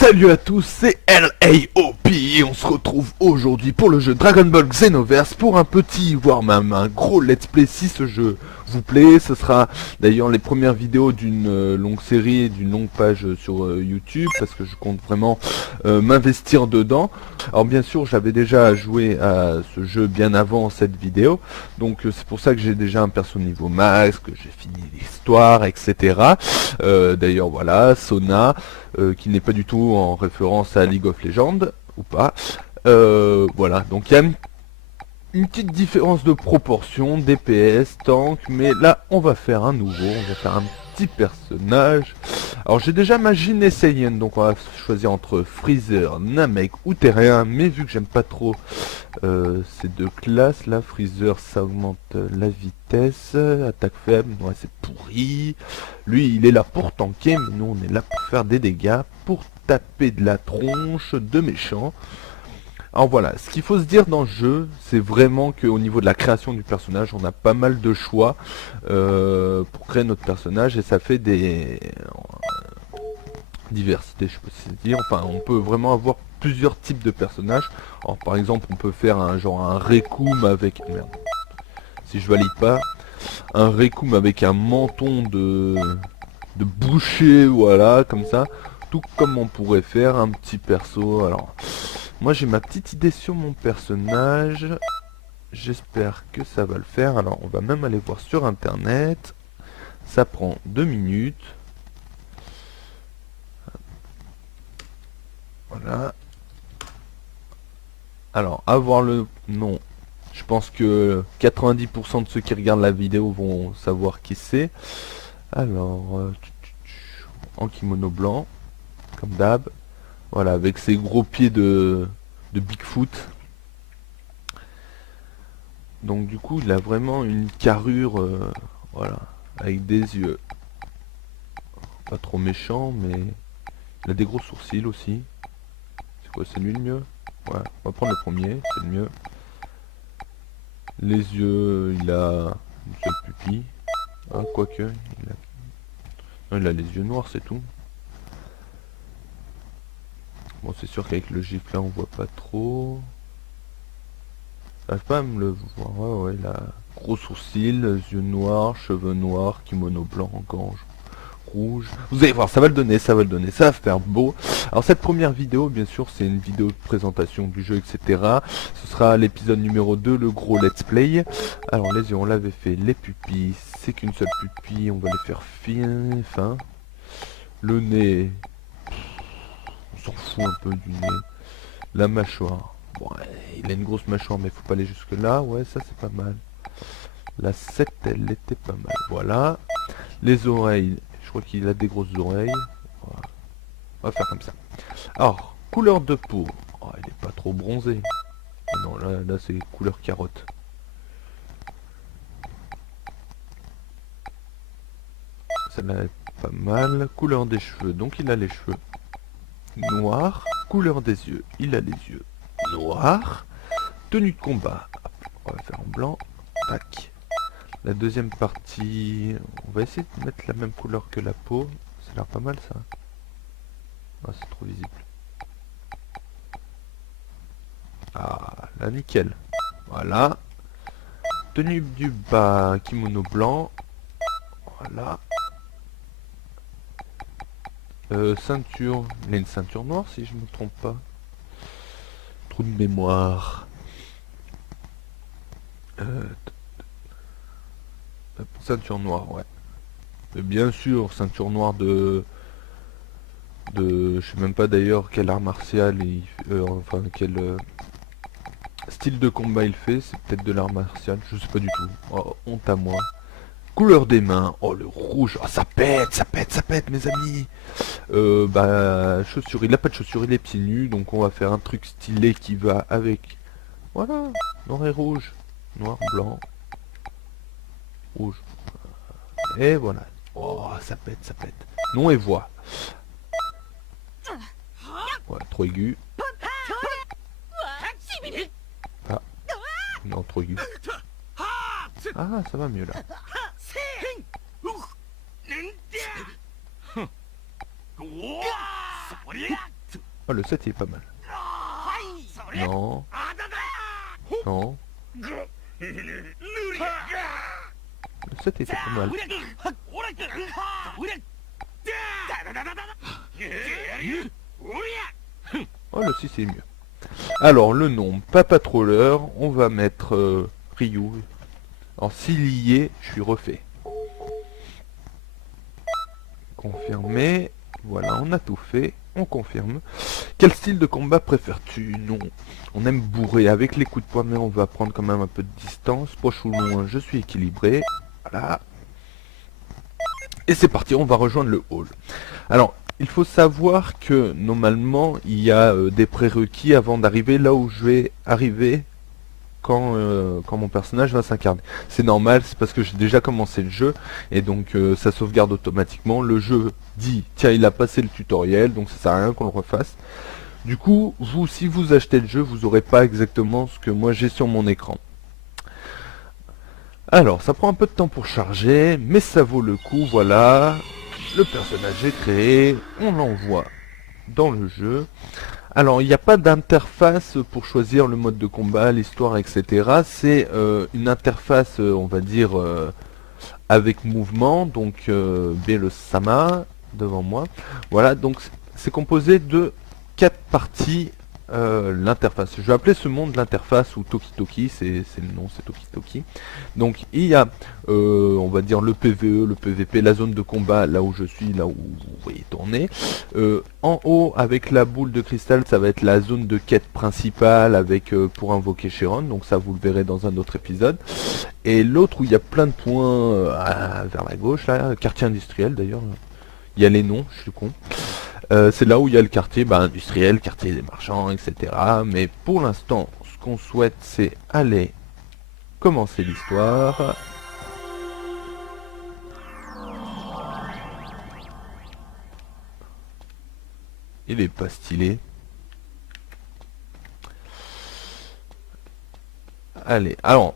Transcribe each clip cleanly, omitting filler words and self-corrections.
Salut à tous, c'est LAOP et on se retrouve aujourd'hui pour le jeu Dragon Ball Xenoverse pour un petit, voire même un gros let's play si ce jeu vous plaît. Ce sera d'ailleurs les premières vidéos d'une longue série et d'une longue page sur YouTube parce que je compte vraiment m'investir dedans. Alors bien sûr j'avais déjà joué à ce jeu bien avant cette vidéo, donc c'est pour ça que j'ai déjà un perso niveau max, que j'ai fini l'histoire, etc. D'ailleurs voilà, Sona, qui n'est pas du tout en référence à League of Legends, ou pas. Voilà, donc il y a une petite différence de proportion, DPS, tank, mais là on va faire un nouveau, on va faire un petit personnage. Alors j'ai déjà ma Jin Saiyan, donc on va choisir entre Freezer, Namek ou Terrien, mais vu que j'aime pas trop ces deux classes, là Freezer ça augmente la vitesse, attaque faible, ouais c'est pourri. Lui il est là pour tanker, mais nous on est là pour faire des dégâts, pour taper de la tronche de méchants. Alors voilà, ce qu'il faut se dire dans le jeu, c'est vraiment qu'au niveau de la création du personnage, on a pas mal de choix pour créer notre personnage et ça fait des diversité, je sais pas si c'est dire. Enfin, on peut vraiment avoir plusieurs types de personnages. Alors par exemple, on peut faire un genre un Rekum avec merde. Si je valide pas, un Rekum avec un menton de boucher, voilà, comme ça. Tout comme on pourrait faire un petit perso. Alors, moi j'ai ma petite idée sur mon personnage. J'espère que ça va le faire. Alors, on va même aller voir sur internet. Ça prend 2 minutes. Voilà. Alors, avoir le nom. Je pense que 90% de ceux qui regardent la vidéo vont savoir qui c'est. Alors, en kimono blanc, comme d'hab. Voilà, avec ses gros pieds de Bigfoot. Donc du coup, il a vraiment une carrure, voilà, avec des yeux pas trop méchants, mais il a des gros sourcils aussi. C'est quoi, c'est lui le mieux? Ouais, on va prendre le premier, c'est le mieux. Les yeux, il a une seule pupille. Ah, quoique, non, il a les yeux noirs, c'est tout. Bon, c'est sûr qu'avec le gif là, on voit pas trop. J'arrive pas à me le voir. Ouais, il a gros sourcils, yeux noirs, cheveux noirs, kimono blanc, gants rouge. Vous allez voir, ça va le donner, ça va le donner, ça va faire beau. Alors cette première vidéo, bien sûr, c'est une vidéo de présentation du jeu, etc. Ce sera l'épisode numéro 2, le gros let's play. Alors les yeux, on l'avait fait, les pupilles, c'est qu'une seule pupille, on va les faire fin. Le nez, on s'en fout un peu du nez. La mâchoire, bon, il a une grosse mâchoire, mais faut pas aller jusque là, ouais, ça c'est pas mal. La 7, elle était pas mal, voilà. Les oreilles, je crois qu'il a des grosses oreilles. Voilà. On va faire comme ça. Alors, couleur de peau. Oh, il est pas trop bronzé. Non, là c'est couleur carotte. Celle-là est pas mal. Couleur des cheveux, donc il a les cheveux noirs. Couleur des yeux, il a les yeux noirs. Tenue de combat, on va faire en blanc. Tac. La deuxième partie, on va essayer de mettre la même couleur que la peau. Ça a l'air pas mal ça. Ah, c'est trop visible. Ah, là nickel. Voilà. Tenue du bas, kimono blanc. Voilà. Ceinture. Il a une ceinture noire si je me trompe pas. Trou de mémoire. Ceinture noire, ouais. Mais bien sûr, ceinture noire je sais même pas d'ailleurs quel art martial enfin quel style de combat il fait, c'est peut-être de l'art martial, je sais pas du tout. Oh, honte à moi. Couleur des mains, oh le rouge, oh, ça pète mes amis. Bah chaussures, il a pas de chaussures, il est pieds nus, donc on va faire un truc stylé qui va avec. Voilà, noir et rouge, noir, blanc, rouge. Et voilà. Oh ça pète. Nom et voix. Ouais, trop aigu. Ah, non, trop aigu. Ah, ça va mieux là. Oh, le 7 il est pas mal. Non. Non. Le 7 était pas mal. Oh, le 6 est mieux. Alors, le nom, Papa Troller, on va mettre Ryu. Alors, s'il y est, je suis refait. Confirmer. Voilà, on a tout fait. On confirme. Quel style de combat préfères-tu? Non. On aime bourrer avec les coups de poing, mais on va prendre quand même un peu de distance. Proche ou loin, je suis équilibré. Voilà. Et c'est parti, on va rejoindre le hall. Alors, il faut savoir que normalement, il y a des prérequis avant d'arriver là où je vais arriver quand mon personnage va s'incarner. C'est normal, c'est parce que j'ai déjà commencé le jeu, et donc ça sauvegarde automatiquement. Le jeu dit, tiens, il a passé le tutoriel, donc ça sert à rien qu'on le refasse. Du coup, vous, si vous achetez le jeu, vous n'aurez pas exactement ce que moi j'ai sur mon écran. Alors, ça prend un peu de temps pour charger, mais ça vaut le coup, voilà. Le personnage est créé, on l'envoie dans le jeu. Alors, il n'y a pas d'interface pour choisir le mode de combat, l'histoire, etc. C'est une interface, on va dire, avec mouvement, donc le Sama devant moi. Voilà, donc c'est composé de 4 parties. L'interface. Je vais appeler ce monde l'interface ou Toki Toki, c'est le nom, c'est Toki Toki. Donc il y a, on va dire le PVE, le PVP, la zone de combat, là où je suis, là où vous voyez tourner. En haut, avec la boule de cristal, ça va être la zone de quête principale avec pour invoquer Chiron, donc ça vous le verrez dans un autre épisode. Et l'autre où il y a plein de points vers la gauche, là, quartier industriel d'ailleurs, il y a les noms, je suis con. C'est là où il y a le quartier industriel, quartier des marchands, etc. Mais pour l'instant, ce qu'on souhaite, c'est aller commencer l'histoire. Il est pas stylé. Allez, alors,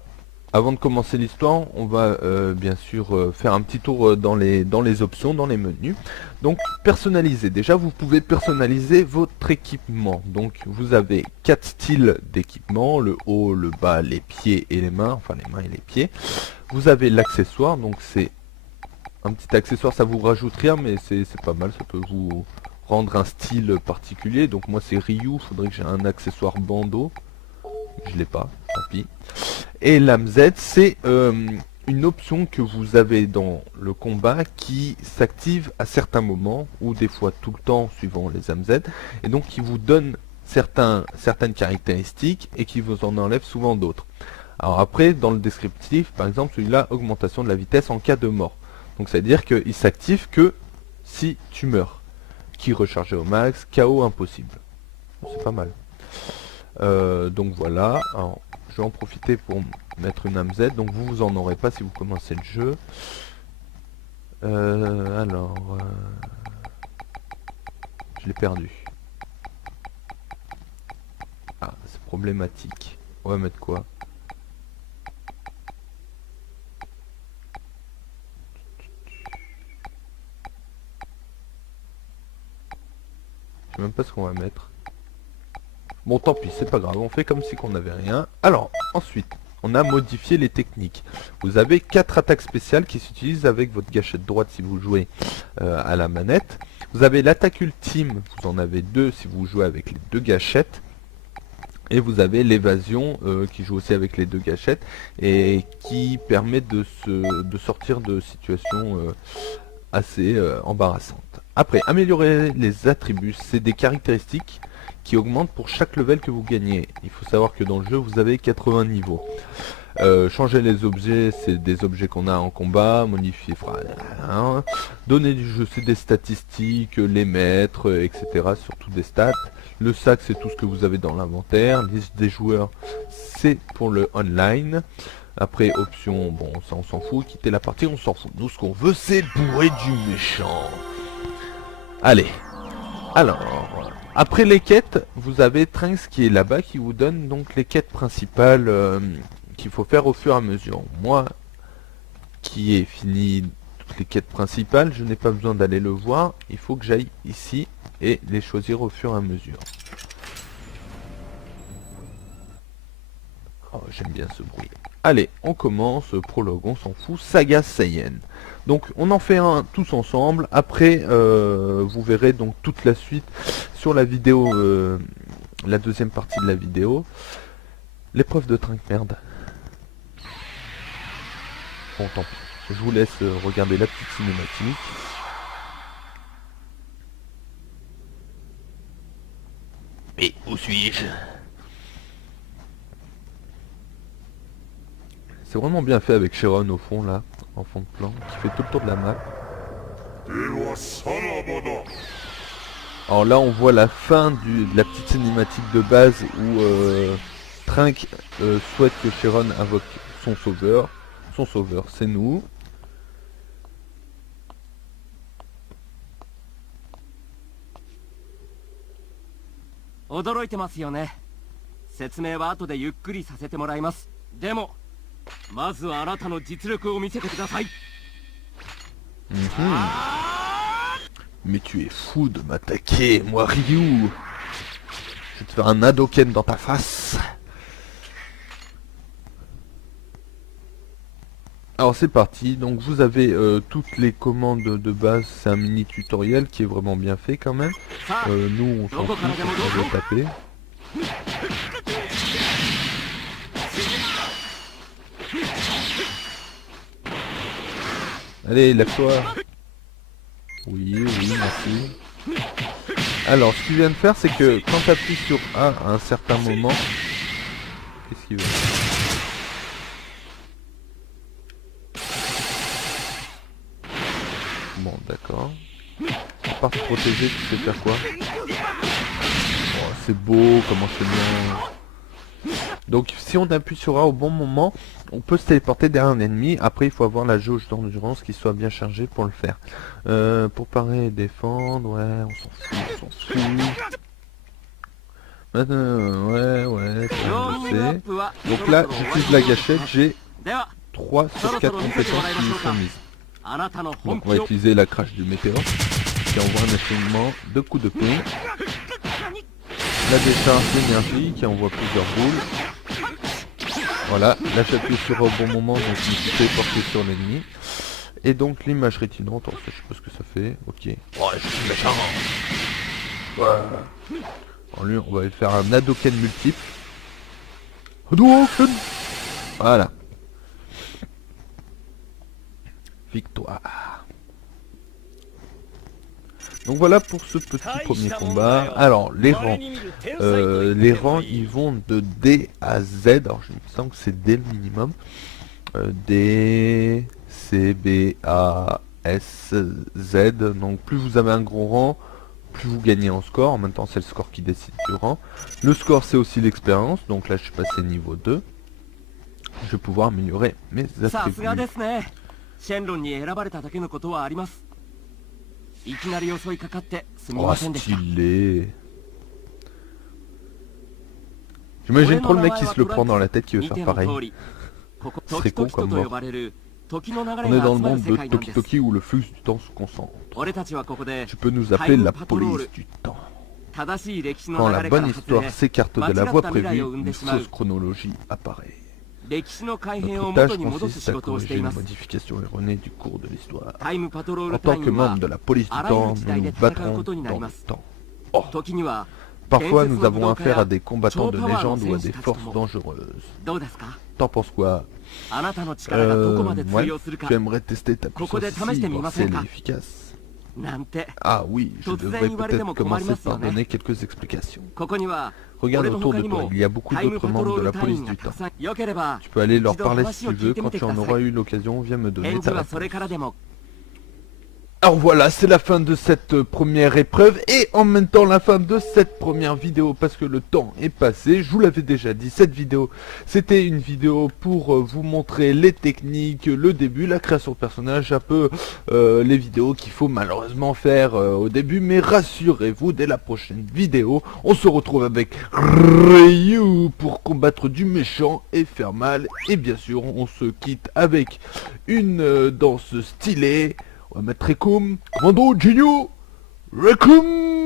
avant de commencer l'histoire, on va bien sûr faire un petit tour dans les options, dans les menus. Donc, personnaliser. Déjà, vous pouvez personnaliser votre équipement. Donc, vous avez 4 styles d'équipement, le haut, le bas, les pieds et les mains, enfin les mains et les pieds. Vous avez l'accessoire, donc c'est un petit accessoire, ça vous rajoute rien, mais c'est pas mal, ça peut vous rendre un style particulier. Donc, moi, c'est Ryu, faudrait que j'ai un accessoire bandeau. Je l'ai pas, tant pis. Et l'âme Z, c'est une option que vous avez dans le combat qui s'active à certains moments, ou des fois tout le temps, suivant les âmes Z, et donc qui vous donne certaines caractéristiques et qui vous en enlève souvent d'autres. Alors après, dans le descriptif, par exemple, celui-là, augmentation de la vitesse en cas de mort. Donc ça veut dire qu'il s'active que si tu meurs. Qui rechargé au max, KO impossible. C'est pas mal. Donc voilà. Alors, je vais en profiter pour mettre une âme Z, donc vous en aurez pas si vous commencez le jeu. Je l'ai perdu. Ah, c'est problématique. On va mettre quoi? Je sais même pas ce qu'on va mettre. Bon, tant pis, c'est pas grave, on fait comme si qu'on n'avait rien. Alors, ensuite, on a modifié les techniques. Vous avez 4 attaques spéciales qui s'utilisent avec votre gâchette droite si vous jouez à la manette. Vous avez l'attaque ultime, vous en avez 2 si vous jouez avec les 2 gâchettes. Et vous avez l'évasion qui joue aussi avec les 2 gâchettes et qui permet de sortir de situations assez embarrassantes. Après, améliorer les attributs, c'est des caractéristiques qui augmente pour chaque level que vous gagnez. Il faut savoir que dans le jeu vous avez 80 niveaux. Changer les objets, c'est des objets qu'on a en combat, modifier, donner du jeu, c'est des statistiques, les maîtres, etc. Surtout des stats. Le sac, c'est tout ce que vous avez dans l'inventaire. Liste des joueurs, c'est pour le online. Après, option, bon, ça on s'en fout. Quitter la partie, on s'en fout. Nous, ce qu'on veut, c'est bourrer du méchant. Allez. Alors, après les quêtes, vous avez Trunks qui est là-bas, qui vous donne donc les quêtes principales qu'il faut faire au fur et à mesure. Moi, qui ai fini toutes les quêtes principales, je n'ai pas besoin d'aller le voir, il faut que j'aille ici et les choisir au fur et à mesure. Oh, j'aime bien ce bruit. Allez, on commence, prologue, on s'en fout, Saga Saiyan. Donc on en fait un tous ensemble, après vous verrez donc toute la suite sur la vidéo, la deuxième partie de la vidéo. L'épreuve de trinque merde. Bon tant pis, je vous laisse regarder la petite cinématique. Mais où suis-je? C'est vraiment bien fait avec Sharon au fond là, en fond de plan, qui fait tout le tour de la map. Alors là on voit la fin de la petite cinématique de base où Trink souhaite que Sharon invoque son sauveur. Son sauveur c'est nous. Mais tu es fou de m'attaquer, moi Ryu. Je vais te faire un Hadoken dans ta face. Alors c'est parti, donc vous avez toutes les commandes de base, c'est un mini tutoriel qui est vraiment bien fait quand même. Nous on s'en fout, on va taper. Allez, lève-toi. Oui, oui, merci. Alors, ce qu'il vient de faire, c'est que quand tu appuies sur A à un certain moment... Qu'est-ce qu'il veut? Bon, d'accord. À part te protéger, tu sais faire quoi? Oh, c'est beau, comment c'est bien. Donc, si on appuie sur A au bon moment, on peut se téléporter derrière un ennemi. Après, il faut avoir la jauge d'endurance qui soit bien chargée pour le faire. Pour parer et défendre, ouais, on s'en fout, on s'en fout. Ouais, ça, je sais. Donc là, j'utilise la gâchette, j'ai 3 sur 4 compétences qui sont mises. Donc on va utiliser la crash du météore, qui envoie un enchaînement de coups de pied. La décharge d'énergie, qui envoie plusieurs boules. Voilà, là j'appuie sur au bon moment, donc je me suis téléporté sur l'ennemi. Et donc l'image rétinante, en fait, je sais pas ce que ça fait, ok. Ouais, je suis méchant. Ouais. Alors lui, on va faire un Hadoken multiple. Hadouken! Voilà. Victoire. Donc voilà pour ce petit premier combat. Alors les rangs ils vont de D à Z. Alors je me sens que c'est D le minimum. D, C, B, A, S, Z. Donc plus vous avez un gros rang, plus vous gagnez en score. En même temps c'est le score qui décide du rang. Le score c'est aussi l'expérience. Donc là je suis passé niveau 2. Je vais pouvoir améliorer mes attributs. Oh stylé. J'imagine trop le mec qui se le prend dans la tête qui veut faire pareil. Ce serait con comme mort. On est dans le monde de Toki Toki où le flux du temps se concentre. Tu peux nous appeler la police du temps. Quand la bonne histoire s'écarte de la voie prévue, une fausse chronologie apparaît. Notre tâche consiste à corriger les modifications erronées du cours de l'histoire. En tant que membre de la police du temps, nous nous battrons dans le temps. Oh. Parfois nous avons affaire à des combattants de légende ou à des forces dangereuses. T'en penses quoi? Ouais, tu aimerais tester ta puissance ici, voir si elle est efficace. Ah oui, je devrais peut-être commencer par donner quelques explications. Regarde autour de toi, il y a beaucoup d'autres membres de la police du temps. Tu peux aller leur parler si tu veux, quand tu en auras eu l'occasion, viens me donner ta réponse. Alors voilà, c'est la fin de cette première épreuve et en même temps la fin de cette première vidéo parce que le temps est passé. Je vous l'avais déjà dit, cette vidéo, c'était une vidéo pour vous montrer les techniques, le début, la création de personnage, un peu les vidéos qu'il faut malheureusement faire au début. Mais rassurez-vous, dès la prochaine vidéo, on se retrouve avec Ryu pour combattre du méchant et faire mal. Et bien sûr, on se quitte avec une danse stylée. On va mettre Rekum, Commando, Genio, Rekum.